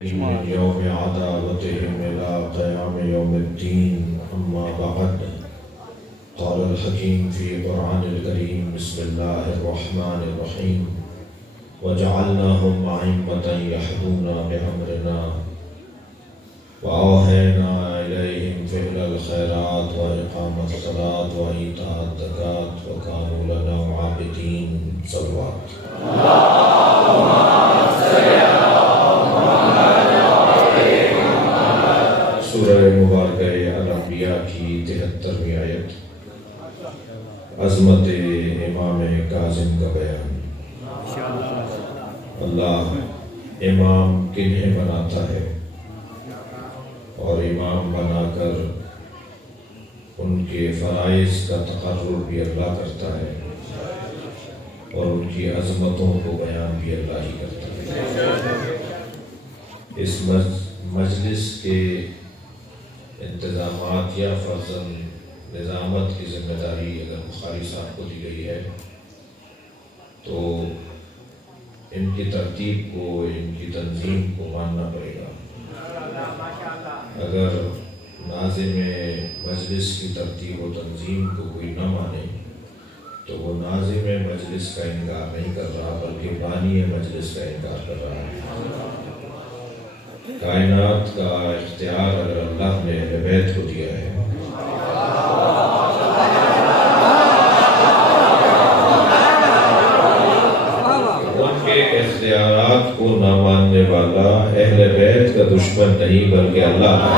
يوم عداوتهم إلى قيام يوم الدين. أما بعد، قال الحكيم في القرآن الكريم: بسم الله الرحمن الرحيم. وجعلناهم أئمة يهدون بأمرنا وأوحينا إليهم فعل الخيرات وإقام الصلاة وإيتاء الزكاة وكانوا لنا عابدين. صلوات. سورہ مبارکہ الانبیاء کی 73ویں آیت، عظمت امام کاظم کا بیان۔ اللہ امام کنہیں بناتا ہے اور امام بنا کر ان کے فرائض کا تقرر بھی اللہ کرتا ہے اور ان کی عظمتوں کو بیان بھی اللہ ہی کرتا ہے۔ اس مجلس کے انتظامات یا فرضاً نظامت کی ذمہ داری اگر بخاری صاحب کو دی گئی ہے تو ان کی ترتیب کو، ان کی تنظیم کو ماننا پڑے گا۔ اگر ناظم مجلس کی ترتیب و تنظیم کو کوئی نہ مانے تو وہ ناظم مجلس کا انکار نہیں کر رہا بلکہ بانی مجلس کا انکار کر رہا ہے۔ کائنات کا اختیار اگر اللہ نے اہل بیت کو دیا ہے ان کے اختیارات کو نہ ماننے والا اہل بیت کا دشمن نہیں بلکہ اللہ ہے۔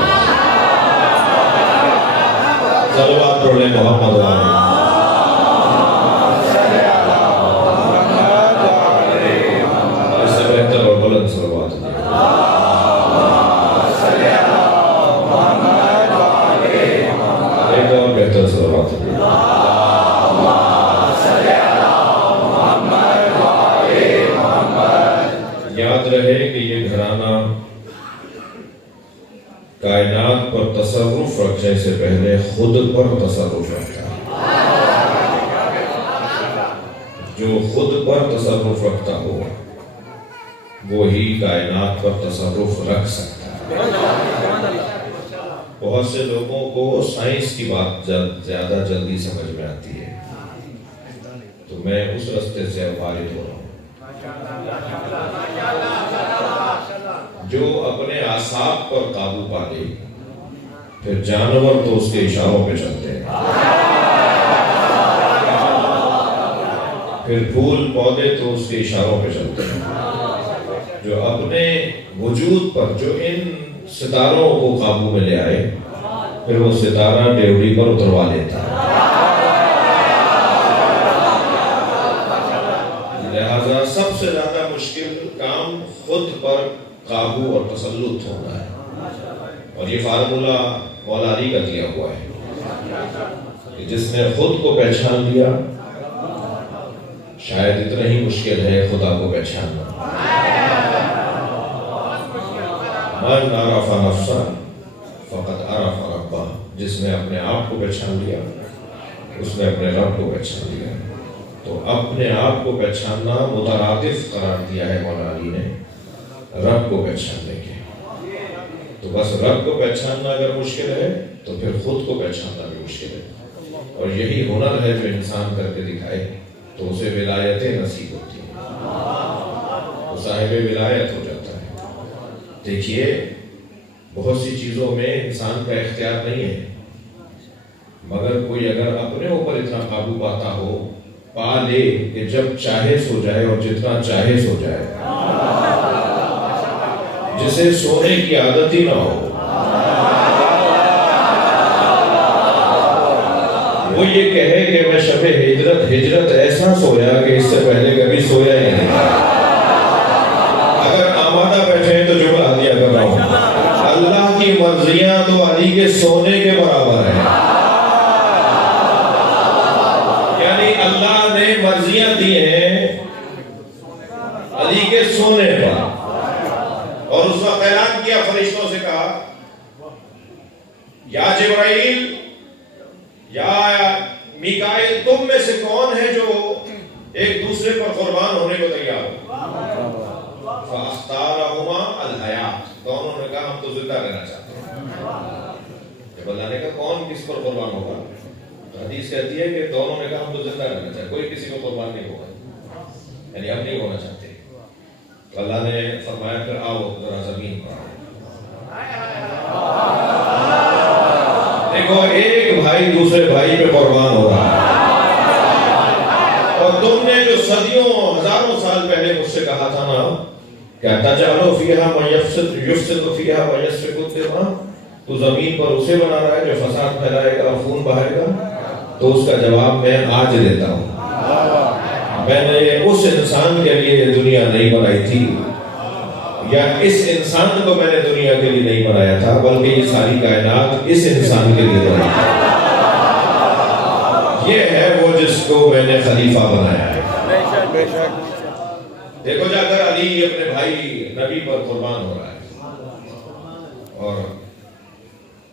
صلوات پڑھ لیں محمد والے۔ اس سے بہتر اور بلند صلوات ہے۔ بہتر صلوات ہے۔ یاد رہے کہ یہ گھرانہ کائنات پر تصرف رکھنے سے پہلے خود پر تصرف رکھتا ہے۔ جو خود پر تصرف رکھتا ہو وہی کائنات پر تصرف رکھ سکتا ہے۔ بہت سے لوگوں کو سائنس کی بات زیادہ جلدی سمجھ میں آتی ہے تو میں اس رستے سے وارد ہو رہا ہوں۔ جو اپنے اعصاب پر قابو پا لے پھر جانور تو اس کے اشاروں پہ چلتے ہیں، پھر پھول پودے تو اس کے اشاروں پہ چلتے ہیں۔ جو اپنے وجود پر، جو ان ستاروں کو قابو میں لے آئے پھر وہ ستارہ ڈیوڑی پر اتروا لیتا ہے۔ لہذا سب سے زیادہ مشکل کام خود پر قابو اور تسلط ہونا ہے، اور یہ فارمولہ مولا علی کا دیا ہوا ہے کہ جس نے خود کو پہچان لیا شاید اتنا ہی مشکل ہے خدا کو پہچاننا۔ من عرف نفسہ فقط عرف ربہ، جس نے اپنے آپ کو پہچان لیا اس نے اپنے رب کو پہچان لیا۔ تو اپنے آپ کو پہچاننا مترادف قرار دیا ہے مولا علی نے رب کو پہچاننے کے۔ تو بس رب کو پہچاننا اگر مشکل ہے تو پھر خود کو پہچاننا بھی مشکل ہے، اور یہی ہنر ہے جو انسان کر کے دکھائے تو اسے ولایتیں نصیب ہوتی ہیں، وہ صاحب ولایت ہو جاتا ہے۔ دیکھیے بہت سی چیزوں میں انسان کا اختیار نہیں ہے، مگر کوئی اگر اپنے اوپر اتنا قابو پاتا ہو، پا لے کہ جب چاہے سو جائے اور جتنا چاہے سو جائے، جسے سونے کی عادت ہی نہ ہو، وہ یہ کہے کہ میں شب ہجرت ایسا سویا کہ اس سے پہلے کبھی سویا ہی نہیں۔ اگر آمادہ بیٹھے ہیں تو جملہ دیا کر رہا ہوں، اللہ کی مرضیاں تو علی کے سونے کے برابر ہیں۔ یعنی اللہ نے مرضیاں دی ہیں علی کے سونے پر، اور اس وقت اعلان کیا فرشتوں سے، کہا یا جبرائیل یا میکائیل تم میں سے کون ہے جو ایک دوسرے پر قربان ہونے کو تیار ہو؟ فاختارہما الحیات، دونوں نے کہا ہم تو زندہ رہنا چاہتے ہیں. جب اللہ نے کہا کون کس پر قربان ہوگا؟ حدیث کہتی ہے کہ دونوں نے کہا ہم تو زندہ رہنا چاہتے ہیں, کوئی کسی کو قربان نہیں ہوگا, یعنی ہم نہیں ہونا چاہتے. تو اللہ نے فرمایا پھر آؤ ذرا زمین پر آؤ. دیکھو ایک بھائی دوسرے بھائی پہ قربان ہو رہا ہے, اور تم نے جو صدیوں ہزاروں سال پہلے مجھ سے کہا تھا نا کیا تجعل فیہا من یفسد فیہا ویسفک الدماء, تو زمین پر اسے بنا رہا ہے جو فساد پھیلائے گا, خون بہائے گا. تو اس کا جواب میں آج دیتا ہوں. میں نے اس انسان کے لیے یہ دنیا نہیں بنائی تھی, یا اس انسان کو میں نے دنیا کے لیے نہیں بنایا تھا, بلکہ یہ ساری کائنات اس انسان کے لیے بنائی تھی. یہ ہے وہ جس کو میں نے خلیفہ بنایا ہے. دیکھو جا کر علی اپنے بھائی نبی پر قربان ہو رہا ہے, اور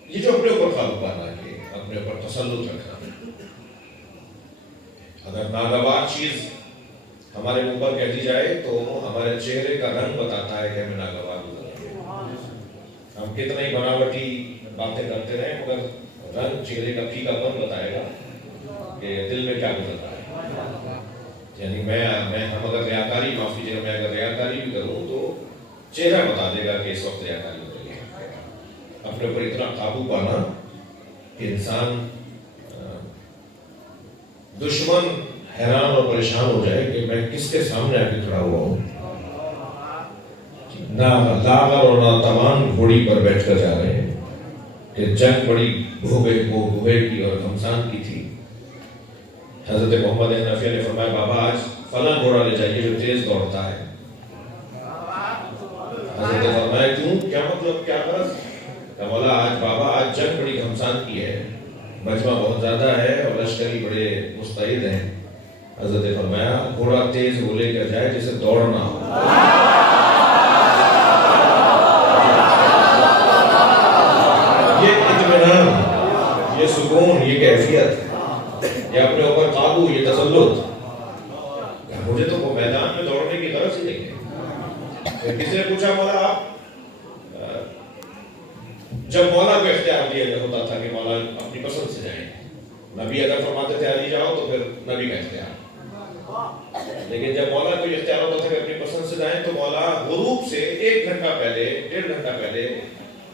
یہ جو اپنے اوپر قابو پانا ہے, اپنے اوپر تسلط رکھنا. اگر ناگوار چیز ہمارے اوپر کہہ دی جائے تو ہمارے چہرے کا رنگ بتاتا ہے کہ ہمیں ناگوار گزر رہے ہیں. ہم کتنا ہی بناوٹی باتیں کرتے رہے مگر رنگ چہرے کا پھیکا پن بتائے گا کہ دل میں کیا گزر رہا ہے. یعنی ہم اگر ریاکاری, معاف کیجیے, میں اگر ریاکاری بھی کروں تو چہرہ بتا دے گا کہ اس وقت ریاکاری ہو رہی ہے. اپنے اوپر اتنا قابو پانا کہ انسان دشمن حیران اور پریشان ہو جائے کہ میں کس کے سامنے آ کے کھڑا ہوا ہوں. نہ لاغر اور نہ توان گھوڑی پر بیٹھ کر جا رہے ہیں کہ جنگ بڑی بھوبے کی اور گھمسان کی تھی. حضرت محمد حنفیہ نے فرمایا بابا آج فلاں گھوڑا لے جائیے جو تیز دوڑتا ہے. حضرت نے فرمایا کیوں, کیا مطلب, کیا غرض؟ مولا آج بابا آج جنگ بڑی گھمسان کی ہے, مجمع بہت زیادہ ہے اور لشکری بڑے مستعد ہیں. حضرت نے فرمایا گھوڑا تیز وہ لے کر جائے جسے دوڑنا ہو. یہ اطمینان, یہ سکون, یہ کیفیت, یہ اپنے اوپر قابو, یہ تسلط. مجھے تو وہ میدان میں دوڑنے کی غرض ہی نہیں ہے. کسی نے پوچھا مولا آپ, جب مولا کو اختیار دیا ہوتا تھا کہ مولا اپنی پسند سے جائیں, نبی اگر فرماتے تھے علی جاؤ تو پھر نبی کا اختیار. لیکن جب مولا کو اختیار ہوتا تھا کہ اپنی پسند سے جائیں تو مولا غروب سے 1 گھنٹہ پہلے, 1.5 گھنٹہ پہلے,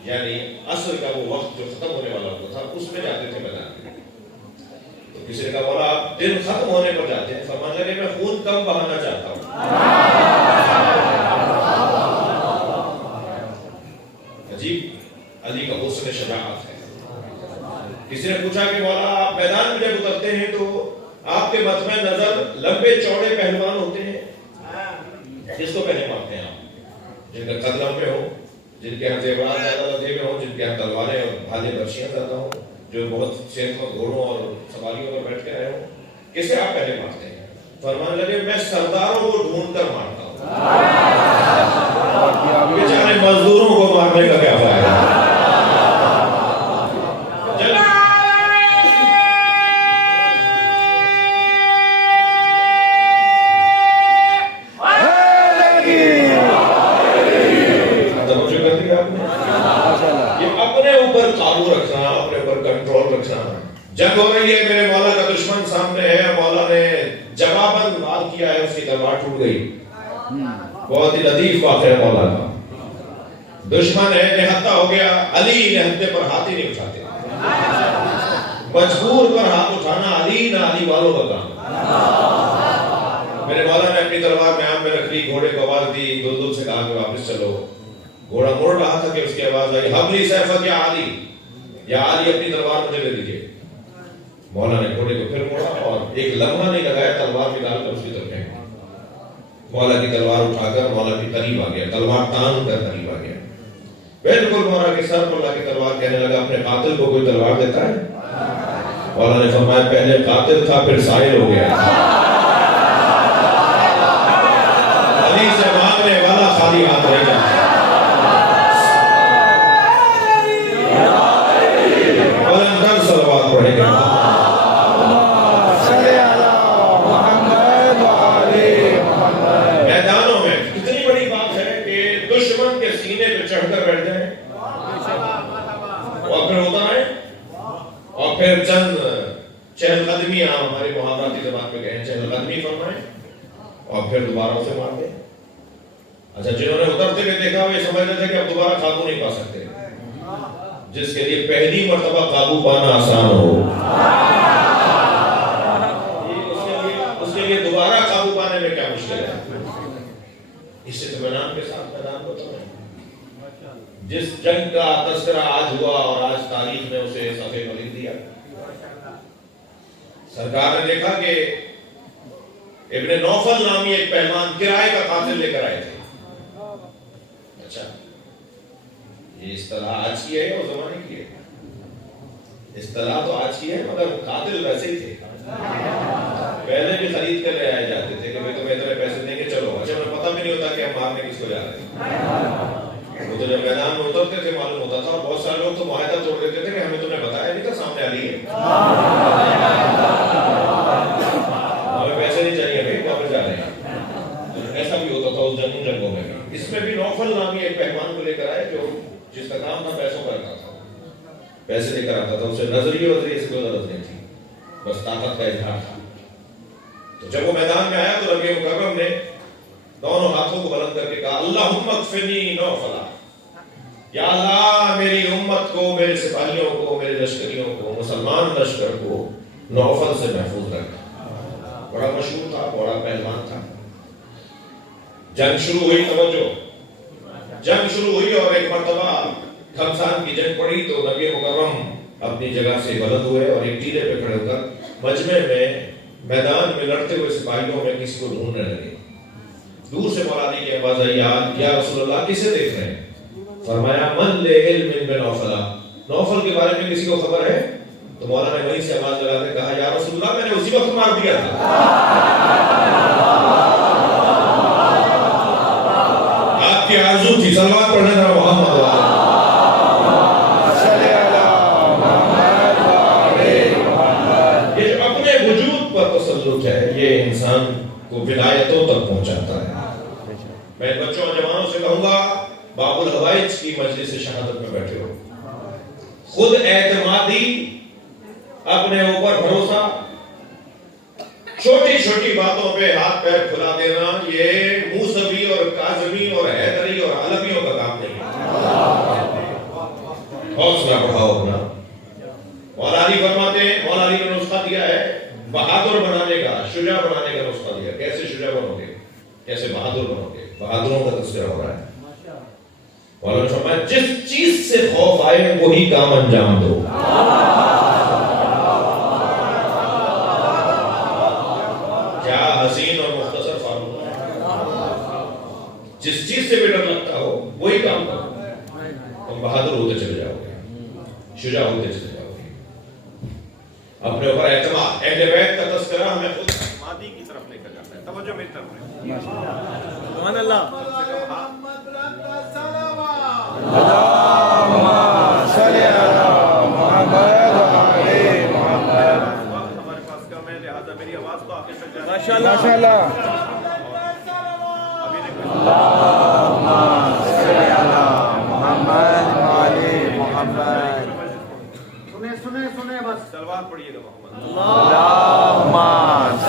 یعنی عصر کا وہ وقت جو ختم ہونے والا ہوتا تھا اس میں جاتے تھے میدان میں. تو کسی نے کہا مولا آپ دن ختم ہونے پر جاتے ہیں, فرمانے لگے میں خون کم بہانا چاہتا ہوں. عجیب علی کا حسن شجاعت ہے. کسی نے پوچھا کہ مولا آپ میدان میں جب اترتے ہیں تو آپ کے مطمع نظر لمبے چوڑے پہلوان ہوتے ہیں, کس کو پہلے مانتے ہیں آپ؟ جن کا قد لمبے ہو, جن کے ہاں زیورات زیادہ لدے ہوئے ہوں, جن کے ہاں تلواریں اور بھالے برشیاں زیادہ ہوں, جو بہت صحت مند گھوڑوں اور سواریوں پر بیٹھ کے آئے ہوں, کسے آپ پہلے مانتے ہیں؟ فرمانے لگے میں سرداروں کو ڈھونڈ کر مارتا ہوں. بیچارے مزدوروں کو مارنے کا کیا فائدہ؟ جنگ ہو رہی ہے, میرے مولا کا دشمن سامنے ہے, مولا نے جواباً وار کیا ہے, اس کی تلوار ٹوٹ گئی. بہت ہی لطیف واقعہ ہے مولا کا. دشمن ہے, نہتہ ہو گیا, علی نہتے پر ہاتھ ہی نہیں اٹھاتے. مجبور پر ہاتھ اٹھانا علی نہ علی والوں کا کام. میرے مولا نے اپنی تلوار میں آم میں رکھ لی, گھوڑے کو آواز دی, دلدل سے کہا کہ واپس چلو. گھوڑا مڑ رہا تھا کہ اس کی آواز آئی, حبلی سیفک یا علی, یا علی اپنی تلوار مجھے دے دیجیے. مولا نے گھوڑے کو پھر موڑا اور ایک لمحہ نہیں لگایا, تلوار نکال کر اس کی طرف پھینک. مولا کی تلوار اٹھا کر مولا کے قریب آ گیا, تلوار تان کر قریب آ گیا. بالکل مولا کے سر پر لا کے تلوار, کہنے لگا اپنے قاتل کو کوئی تلوار دیتا ہے؟ مولا نے فرمایا پہلے قاتل تھا پھر سائل ہو گیا. علی سے مانگنے والا خالی ہاتھ رہ جاتا. میدانوں میں کتنی بڑی بات ہے کہ دشمن کے سینے پہ چڑھ کر پھر چند چہل قدمی آپ ہماری محاوراتی زبان پہ کہیں چہل قدمی فرمائیں اور پھر دوبارہ اسے مار دیں. اچھا جنہوں نے اترتے ہوئے دیکھا وہ یہ سمجھ رہے تھے کہ اب دوبارہ قابو نہیں پا سکتے. جس کے لیے پہلی مرتبہ قابو پانا آسان ہو اس کے لیے دوبارہ قابو پانے میں کیا مشکل ہے. اس اطمینان کے ساتھ میدان کو توڑیں. جس جنگ کا تذکرہ آج ہوا اور آج تاریخ نے اسے صفحے پر لکھ دیا. سرکار نے دیکھا کہ ابن نوفل نامی ایک پہلوان کرائے کا قاتل لے کر آئے تھے. اچھا یہ اصطلاح آج کی ہے یا اس زمانے کی ہے؟ اصطلاح تو آج کی ہے مگر قاتل ویسے ہی تھے. پہلے بھی خرید کر لے آئے جاتے تھے کہ بھائی تمہیں اتنے پیسے دیں گے چلو. اچھا انہیں پتہ بھی نہیں ہوتا کہ ہم مارنے کس کو جا رہے ہیں. وہ تو جب میدان میں اترتے تھے معلوم ہوتا تھا. اور بہت سارے لوگ تو معاہدہ توڑ دیتے تھے کہ ہمیں تمہیں بتایا نہیں تھا سامنے آ رہی ہے, ہمیں پیسے نہیں چاہیے بھائی واپس جا رہے ہیں. ایسا بھی ہوتا تھا اس جنگوں میں بھی. اس میں بھی نوفل نامی ایک پہلوان کو لے کر آئے جو جس کا کام تھا پیسوں کا رکھا تھا, پیسے لے کر آتا تھا. اسے نظریے وظریے سے کوئی غرض نہیں تھی, بس طاقت کا اظہار تھا. تو جب وہ میدان میں آیا تو نبی مکرم نے دونوں ہاتھوں کو بلند کر کے کہا اللہم اکفنی نوفلا, یا اللہ میری امت کو, میرے سپاہیوں کو, میرے لشکریوں کو, مسلمان لشکر کو نوفل سے محفوظ رکھ. بڑا مشہور تھا, بڑا پہلوان تھا. جنگ شروع ہوئی, توجہ, جنگ شروع ہوئی اور ایک مرتبہ خمسان کی جنگ پڑی تو نبی مکرم اپنی جگہ سے بلند ہوئے اور ایک ٹیلے پہ کھڑے ہو کر مجمع میں میدان میں لڑتے ہوئے سپاہیوں میں کسی کو ڈھونڈنے لگے. دور سے مولا علی کی آواز آئی یا رسول اللہ کسے دیکھ رہے ہیں؟ فرمایا من لے علم بن نوفل, نوفل کے بارے میں کسی کو خبر ہے؟ تو مولا نے وہیں سے آواز لگا کے کہا یا رسول اللہ میں نے اسی وقت مار دیا تھا. آپ کی آرزو تھی صلوات پڑھنے کا محمد یہ جو اپنے وجود پر تسلط ہے یہ انسان کو ولایتوں تک پہنچاتا ہے. میں بچوں اور جوانوں سے کہوں گا باب الحوائج کی مجلس شہادت میں بیٹھے ہو, خود اعتمادی, اپنے اوپر بھروسہ, چھوٹی چھوٹی باتوں پہ ہاتھ پیر کھلا دینا یہ موسوی اور کاظمی اور حیدری اور علویوں کا کام نہیں. حوصلہ بڑھاؤ اپنا. مولا علی فرماتے ہیں, مولا علی نے نسخہ دیا ہے بہادر بنانے کا, شجاع بنانے کا نسخہ دیا. کیسے شجاع بنو گے, کیسے بہادر بنو گے؟ بہادروں کا تذکرہ ہو رہا ہے. مولا نے فرمایا جس چیز سے خوف آئے وہی کام انجام دو. کیا حسین اور مختصر فارمولہ ہے. جس چیز سے بھی ڈر لگتا ہو وہی کام کرو, تم بہادر ہوتے چلے جاؤ گے, شجاع ہوتے چلے جاؤ گے. اپنے اوپر اعتماد. اہل بیت کا تذکرہ ہمیں خود اعتمادی کی طرف لے کر جاتا ہے. توجہ میری طرف ہے. سبحان اللہ. اللہم صلی علی محمد وعلی محمد. ہمارے پاس کم ہے لہذا میری آواز تو آگے تک جائے. ماشاءاللہ. اللہم صلی علی محمد وعلی محمد. سنے بس سلوات پڑھیے گا محمد. اللہم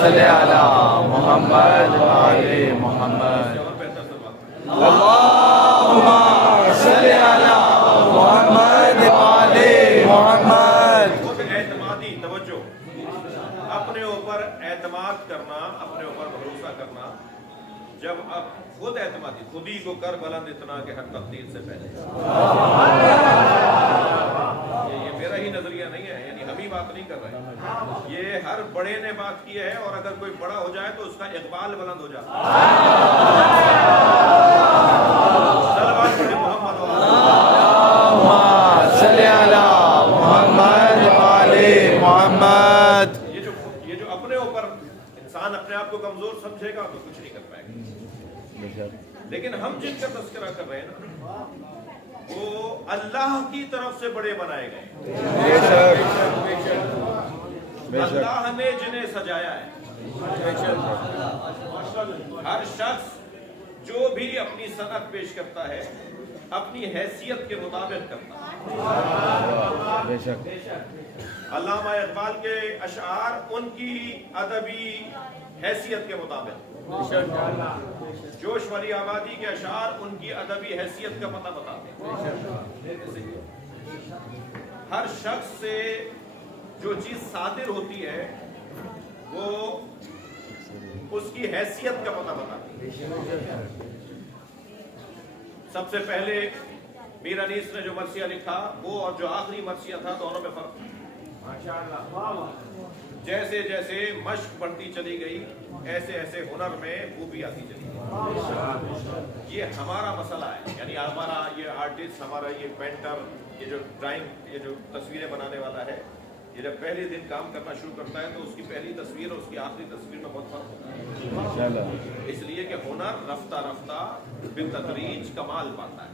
صلی علی محمد وعلی محمد. اللہم صلی علی محمد وعلی محمد. خود اعتمادی. توجہ, اپنے اوپر اعتماد کرنا, اپنے اوپر بھروسہ کرنا. جب اب خود اعتمادی, خودی کو کر بلند اتنا کہ ہر تقدیر سے پہلے. یہ میرا ہی نظریہ نہیں ہے, یعنی ہم ہی بات نہیں کر رہے ہیں, یہ ہر بڑے نے بات کی ہے. اور اگر کوئی بڑا ہو جائے تو اس کا اقبال بلند ہو جاتا ہے. صلی علی محمد وعلی محمد. یہ جو اپنے اوپر انسان اپنے آپ کو کمزور سمجھے گا تو کچھ نہیں کر پائے گا. لیکن ہم جن کا تذکرہ کر رہے ہیں نا وہ اللہ کی طرف سے بڑے بنائے گئے. اللہ نے جنہیں سجایا ہے. ہر شخص جو بھی اپنی صنعت پیش کرتا ہے اپنی حیثیت کے مطابق کرتا ہے۔ بے شک علامہ اقبال کے اشعار ان کی ادبی حیثیت کے مطابق، جوش والی آبادی کے اشعار ان کی ادبی حیثیت کا پتہ بتاتے ہیں۔ ہر شخص سے جو چیز صادر ہوتی ہے وہ اس کی حیثیت کا پتہ بتاتی ہے۔ سب سے پہلے میر انیس نے جو مرثیہ لکھا وہ اور جو آخری مرثیہ تھا دونوں میں فرق تھا۔ جیسے جیسے مشق بڑھتی چلی گئی ایسے ایسے ہنر میں خوبی آتی چلی گئی۔ یہ ہمارا مسئلہ ہے، یعنی ہمارا یہ آرٹسٹ، ہمارا یہ پینٹر، یہ جو ڈرائنگ، یہ جو تصویریں بنانے والا ہے، یہ جب پہلے دن کام کرنا شروع کرتا ہے تو اس کی پہلی تصویر اور اس کی آخری تصویر میں بہت فرق ہوتا ہے، اس لیے کہ ہنر رفتہ رفتہ بالتدریج کمال پاتا ہے،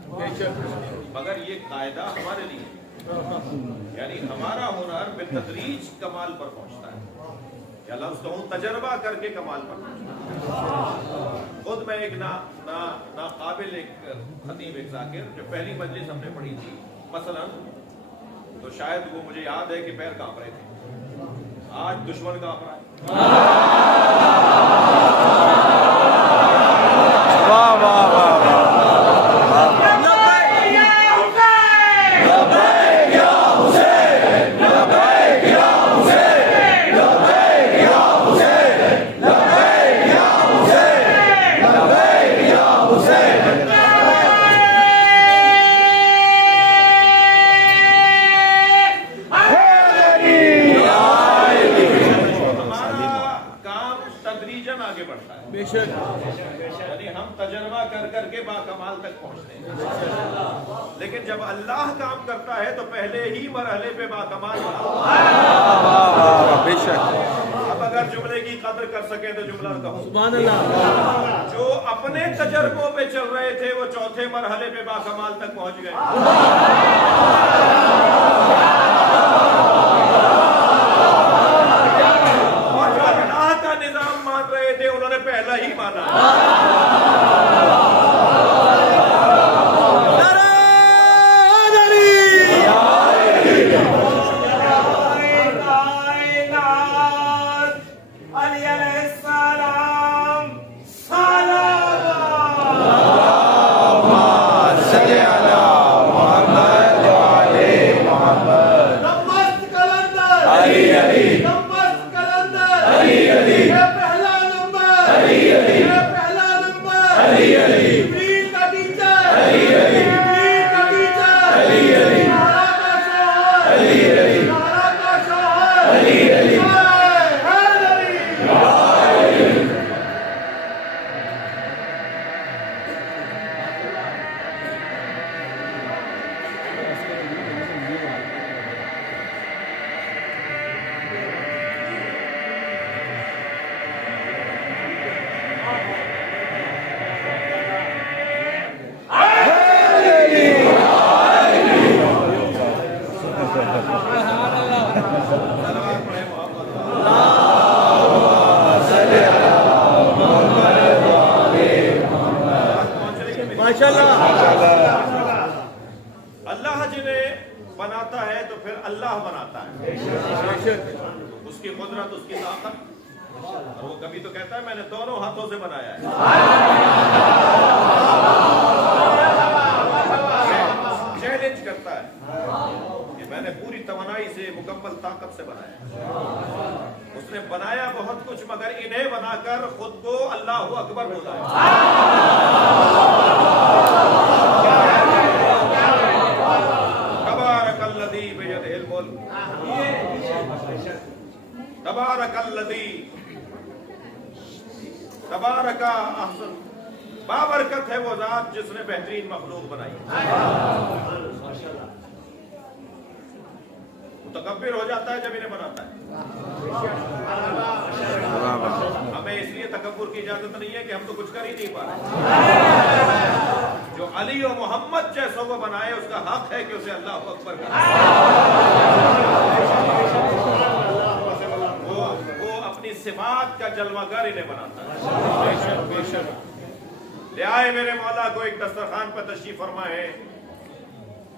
مگر یہ قاعدہ ہمارے لیے، یعنی ہمارا ہنر بالتدریج کمال پر پہنچتا ہے، یا لفظ کہوں تجربہ کر کے کمال پر پہنچتا ہے۔ خود میں ایک ناقابل ایک خطیب، ایک ذاکر، جو پہلی مجلس ہم نے پڑھی تھی مثلا، تو شاید وہ مجھے یاد ہے کہ پیر کانپ رہے تھے، آج دشمن کانپ رہا ہے۔ واہ واہ واہ یعنی ہم تجربہ کر کر کے باکمال تک پہنچتے ہیں، لیکن جب اللہ کام کرتا ہے تو پہلے ہی مرحلے پہ باکمال ہوتا ہے۔ بے شک اب اگر جملے کی قدر کر سکیں تو جملہ کہو سبحان اللہ۔ جو اپنے تجربوں پہ چل رہے تھے وہ چوتھے مرحلے پہ باکمال تک پہنچ گئے۔ اور جو اللہ کا نظام مان رہے تھے انہوں نے پہلا ہی مانا۔ اللہ جنہیں بناتا ہے تو پھر اللہ بناتا ہے، اس کی قدرت، اس کی طاقت، اور وہ کبھی تو کہتا ہے میں نے دونوں ہاتھوں سے بنایا ہے، چیلنج کرتا ہے کہ میں نے پوری توانائی سے، مکمل طاقت سے بنایا۔ اس نے بنایا بہت کچھ مگر انہیں بنا کر خود کو اللہ اکبر بولا ہے۔ تبارک الذی بیدہ الملک، تبارک الذی، تبارک احسن، بابرکت ہے وہ ذات جس نے بہترین مخلوق بنائی۔ متکبر ہو جاتا ہے جب انہیں بناتا ہے۔ ہمیں اس لیے تکبر کی اجازت نہیں ہے کہ ہم تو کچھ کر ہی نہیں پا رہے۔ جو علی و محمد جیسوں کو بنائے اس کا حق ہے کہ اسے اللہ اکبر کرے۔ وہ اپنی صفات کا جلوہ گر انہیں بناتا ہے۔ لے آئے میرے مولا کو ایک دسترخوان پر تشریف فرمائے،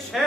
6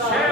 6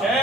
6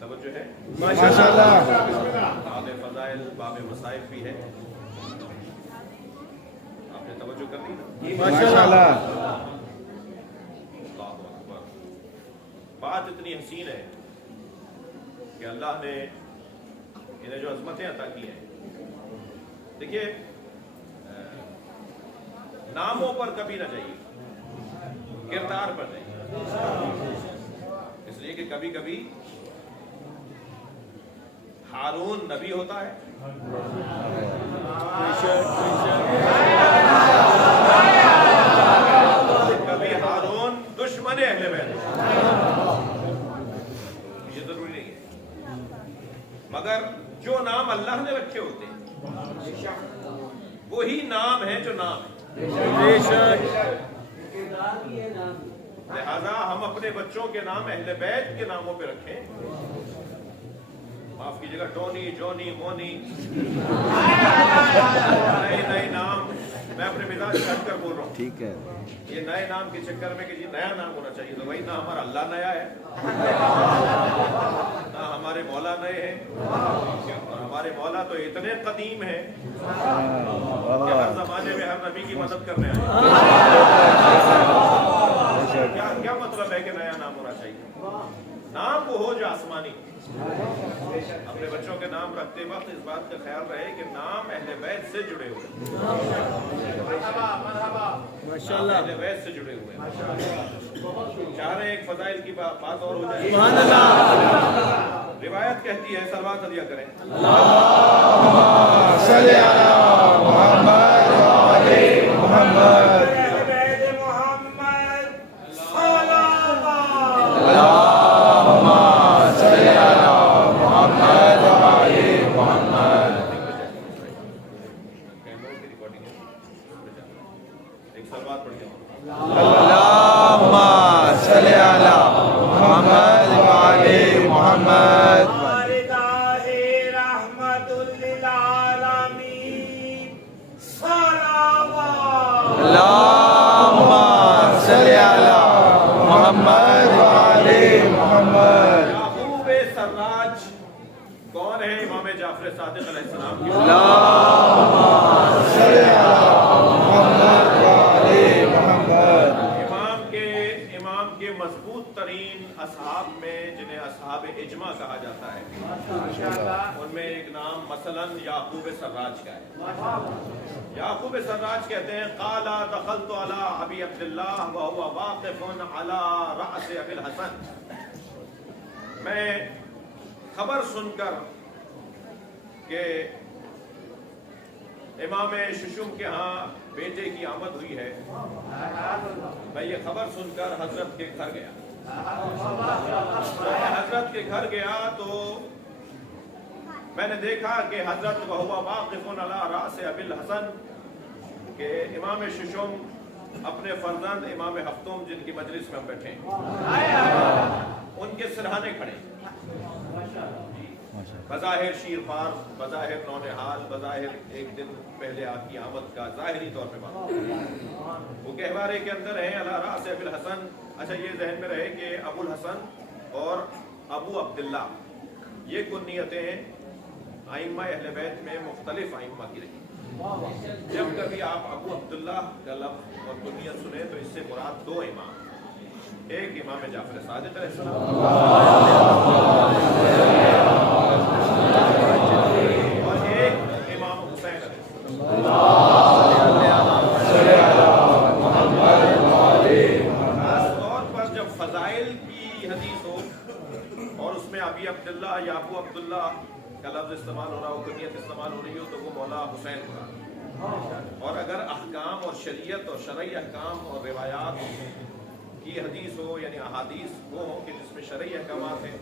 توجہ ہے؟ ماشاءاللہ باب فضائل باب مصائب بھی ہے. آپ نے توجہ کر لی نا؟ ماشاءاللہ. اللہ اکبر. بات اتنی حسین ہے کہ اللہ نے انہیں جو عظمتیں عطا کی ہیں. دیکھیے ناموں پر کبھی نہ جائیے, کردار پر جائیے. اس لیے کہ کبھی کبھی ہارون نبی ہوتا ہے, کبھی ہارون دشمن اہل بیت. یہ ضروری نہیں ہے, مگر جو نام اللہ نے رکھے ہوتے ہیں وہی نام ہے جو نام ہے. لہذا ہم اپنے بچوں کے نام اہل بیت کے ناموں پہ رکھیں. معاف کیجیے گا, ٹونی, جونی, مونی, نئے نام. میں اپنے مزاج سے ہٹ کر بول رہا ہوں. ٹھیک ہے. یہ نئے نام کے چکر میں کہ جی نیا نام ہونا چاہیے, تو وہی نہ ہمارا اللہ نیا ہے نہ ہمارے مولا نئے ہیں. اور ہمارے مولا تو اتنے قدیم ہیں کہ ہر زمانے میں ہر نبی کی مدد کرنے آئے. کیا مطلب ہے کہ نیا نام ہونا چاہیے؟ نام وہ ہو جو آسمانی. اپنے بچوں کے نام رکھتے وقت اس بات کا خیال رہے کہ نام اہل بیت سے جڑے ہوئے, اہل بیت سے جڑے ہوئے. چاہ رہے ہیں ایک فضائل کی بات اور ہو جائے. روایت کہتی ہے, صلوات علیہ کریں, اللہم صلی علی محمد و علی محمد. ایک صلوات پڑھ کے اللہم صلی علی محمد و علی محمد. اللہم صلی علی محمد و علی محمد. یعقوب سراج کون ہے؟ امام جعفر صادق علیہ السلام کی. اللہم صلی علی محمد و علی محمد. امام کے مضبوط ترین اصحاب میں جنہیں اصحاب اجماع کہا جاتا ہے, ان میں ایک نام مثلا یعقوب سراج کا ہے. یعقوب سراج کہتے ہیں, قال دخلت علی ابی عبداللہ وهو واقف علی رأس ابی الحسن. میں خبر سن کر کہ امام ششم کے ہاں بیٹے کی آمد ہوئی ہے, میں یہ خبر سن کر حضرت کے گھر گیا. حضرت کے گھر گیا تو میں نے دیکھا کہ حضرت وہو واقف علی رأس ابی الحسن, کہ امام ششم اپنے فرزند امام ہفتم جن کی مجلس میں ہم بیٹھے ہیں ان کے سرہانے کھڑے, بظاہر شیر خوار, بظاہر نونہال, بظاہر ایک دن پہلے آپ کی آمد کا ظاہری طور پہ بات. وہ گہوارے کے اندر ہیں علی رأس ابی الحسن. اچھا یہ ذہن میں رہے کہ ابو الحسن اور ابو عبداللہ یہ کنیتیں ائمہ اہل بیت میں مختلف ائمہ کی رہی. جب کبھی آپ ابو عبداللہ کا لفظ اور کنیت سنیں تو اس سے مراد دو امام, ایک امام جعفر صادق علیہ السلام اور ایک امام حسین علیہ السلام. خاص طور پر جب فضائل کی حدیث ہو اور اس میں ابی عبداللہ یا ابو عبداللہ کا لفظ استعمال ہو رہا ہو, کنیت استعمال ہو رہی ہو, تو وہ مولا حسین ہو رہا. اور اگر احکام اور شریعت اور شرعی احکام اور روایات کی حدیث ہو, یعنی احادیث وہ ہو کہ جس میں شرعی احکامات ہیں,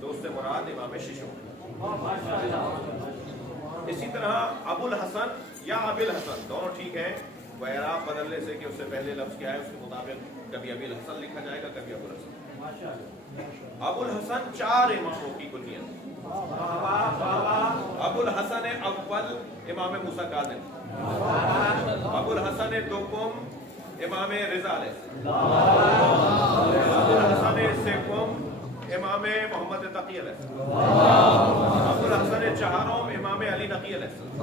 تو اس سے مراد امام ششم. اسی طرح ابو الحسن یا ابی الحسن دونوں ٹھیک ہیں, وہ اعراب بدلنے سے کہ اس سے پہلے لفظ کیا ہے اس کے مطابق کبھی ابی الحسن لکھا جائے گا, کبھی ابو الحسن. ابو الحسن چار اماموں کی کنیت. ابو الحسن اول امام موسیٰ کاظم, ابو الحسن دوم امام رضا علیہ السلام, ابو الحسن سیکم امام محمد تقی علیہ السلام، ابو الحسن چہارم امام علی نقی علیہ السلام،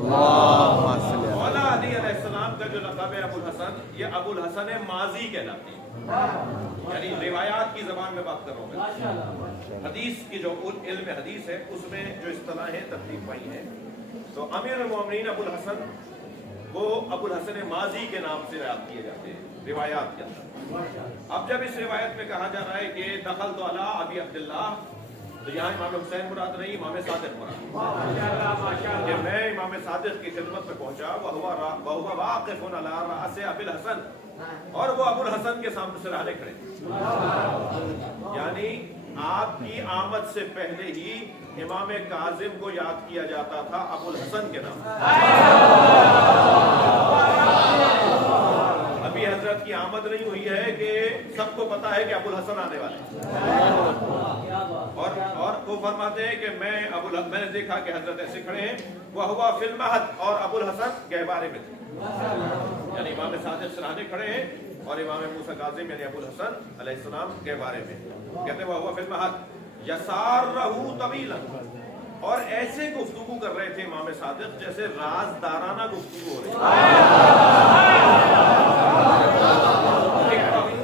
مولا علی علیہ السلام کا جو لقب ہے ابو الحسن، یہ ابو الحسن ماضی کہلاتے ہیں، یعنی روایات کی زبان میں بات کر رہا ہوں میں، حدیث کی جو علم حدیث ہے اس میں جو اصطلاحیں ترتیب پائی ہیں، تو امیر المومنین ابو الحسن وہ ابو الحسن ماضی کے نام سے یاد کیے جاتے ہیں روایات کے اندر۔ اب جب اس روایت میں کہا جا رہا ہے کہ دخلت علی ابی عبداللہ، تو یہاں امام حسین مراد نہیں، امام صادق مراد، کہ میں امام صادق کی خدمت میں پہنچا، وہو واقف علی رأس ابی الحسن، اور وہ ابو الحسن کے سامنے سراہنے کھڑے، یعنی آپ کی آمد سے پہلے ہی امام کاظم کو یاد کیا جاتا تھا ابو الحسن کے نام۔ ابھی حضرت کی آمد نہیں ہوئی ہے کہ سب کو پتا ہے کہ ابو الحسن آنے والے ہیں، اور وہ فرماتے ہیں کہ میں نے دیکھا کہ حضرت ایسے کھڑے ہیں، وہ ہوا فی المہد، اور ابو الحسن گہوارے میں تھے، یعنی امام صادق سراہنے کھڑے ہیں اور امام موسیٰ کاظم یعنی ابو الحسن علیہ السلام گہوارے میں، کہتے ہیں وہ ہوا فی المہد یسارہ طویلا، اور ایسے گفتگو کر رہے تھے امام صادق جیسے رازدارانہ گفتگو ہو رہی ہے،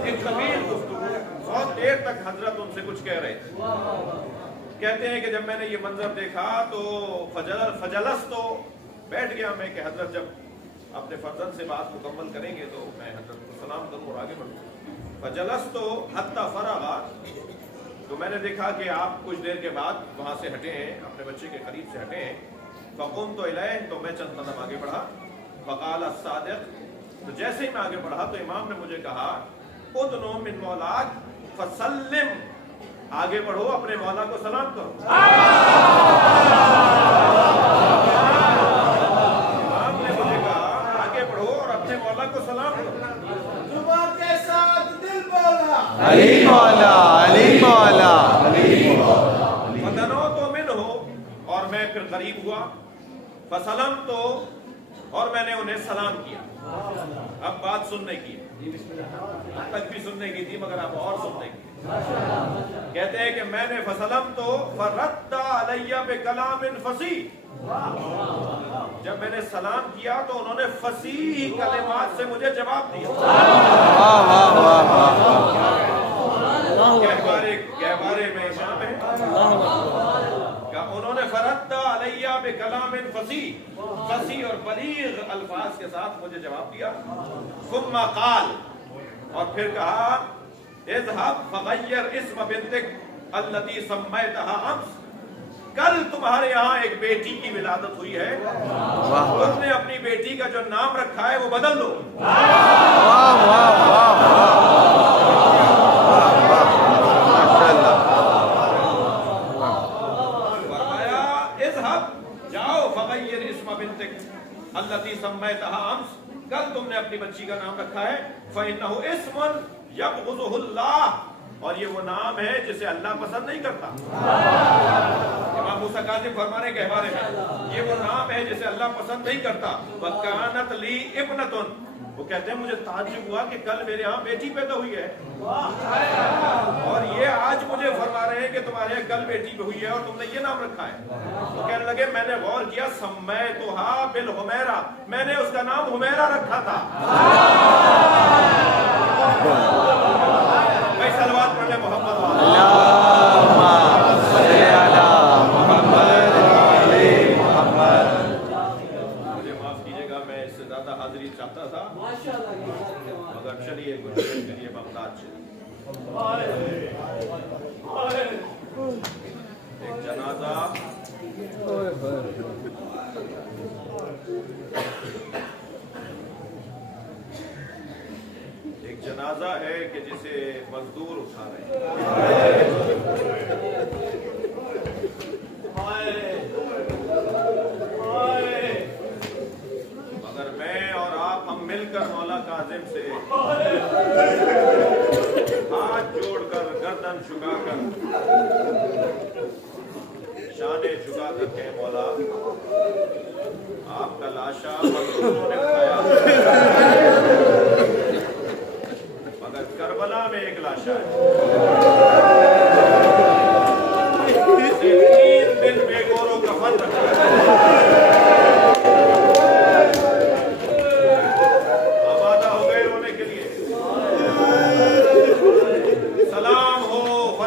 ایک طویل گفتگو، بہت دیر تک حضرت ان سے کچھ کہہ رہے تھے۔ کہتے ہیں کہ جب میں نے یہ منظر دیکھا تو فجلس، تو بیٹھ گیا میں کہ حضرت جب اپنے فرزند سے بات مکمل کریں گے تو میں حضرت کو سلام کروں اور آگے بڑھوں۔ فجلس تو حتی فرغا، تو میں نے دیکھا کہ آپ کچھ دیر کے بعد وہاں سے ہٹے ہیں، اپنے بچے کے قریب سے ہٹے ہیں، فقمت الیہ، تو میں چند قدم آگے بڑھا، فقال الصادق، تو جیسے ہی میں آگے بڑھا تو امام نے مجھے کہا ادنو من مولاک فسلم، آگے بڑھو اپنے مولا کو سلام کرو۔ امام نے مجھے کہا آگے بڑھو اور اپنے مولا کو سلام کرو۔ صبح کے ساتھ دل بولا علی مولا، علی مولا، فدنو تو من ہو، اور میں پھر قریب ہوا، فسلم تو، اور میں نے انہیں سلام کیا۔ اب بات سننے کی، اب تک بھی سننے کی تھی مگر اب اور سننے کی۔ کہتے ہیں کہ میں نے فسلم تو فرد علیہ بکلام فصیح، جب میں نے سلام کیا تو انہوں نے فصیح کلمات سے مجھے جواب دیا۔ گہوارے میں امام ہے، انہوں نے فرد علیہ بکلام فصیح، فصیح اور بلیغ الفاظ کے ساتھ مجھے جواب دیا۔ ثم قال، اور پھر کہا اذهب فغیر اسم بنتک التي سمیتها امس، کل تمہارے یہاں ایک بیٹی کی ولادت ہوئی ہے، تم نے اپنی بیٹی کا جو نام رکھا ہے وہ بدل دو۔ فرمایا اذهب، جاؤ، فغیر اسم بنتک التي سمیتها امس، کل تم نے اپنی بچی کا نام رکھا ہے، فإنه اسم یبغضہ اللہ، اور یہ وہ نام ہے جسے اللہ پسند نہیں کرتا۔ امام موسیٰ کاظم فرمانے کے بارے میں یہ وہ نام ہے جسے اللہ پسند نہیں کرتا۔ وَكَانَتْ لِي ابْنَةٌ، وہ کہتے ہیں مجھے تعجب ہوا کہ کل میرے ہاں بیٹی پیدا ہوئی ہے، اور یہ آج مجھے فرما رہے ہیں کہ تمہارے یہاں کل بیٹی ہوئی ہے اور تم نے یہ نام رکھا ہے۔ تو کہنے لگے میں نے غور کیا، سمیتھا بالحمیرہ، میں نے اس کا نام حمیرہ رکھا تھا۔ بھائی صلوات پڑھ لیں محمد اللہم صلی علی محمد وعلی محمد۔ مجھے معاف کیجئے گا، میں اس سے زیادہ حاضری چاہتا تھا، مگر چلیے کچھ دیر کے لیے بغداد چلیے۔ ایک جنازہ جنازہ ہے کہ جسے مزدور اٹھا رہے ہیں۔ مگر میں اور آپ ہم مل کر مولا کاظم سے ہاتھ جوڑ کر، گردن جھکا کر، شانے جھکا کر کہ مولا آپ کا لاشا مزدوروں نے کھایا، مگر کربلا میں ایک لاشا ہے،